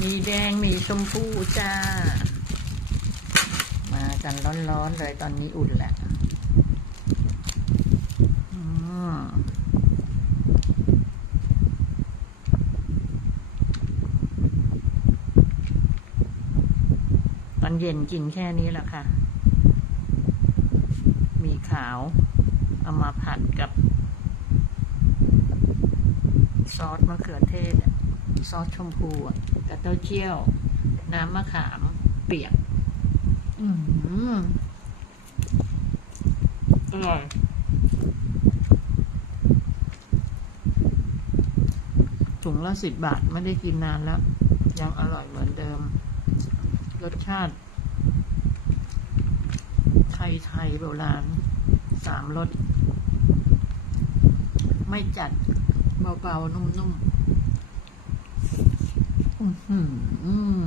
มีแดงมีชมพูจ้า มากันร้อนๆเลยตอนนี้อุ่นแหละอตอนเย็นกินแค่นี้แหละค่ะ มีขาว เอามาผัดกับ ซอสมะเขือเทศ ซอสชมพูอะกับเต้าเจี้ยว น้ำมะขาม เปียก อืมอร่อยถุงละสิบบาทไม่ได้กินนานแล้ว ยังอร่อยเหมือนเดิม รสชาติ ไทยไทยๆโบราณสามรส ไม่จัดเบาๆ นุ่มๆ อื้อหือ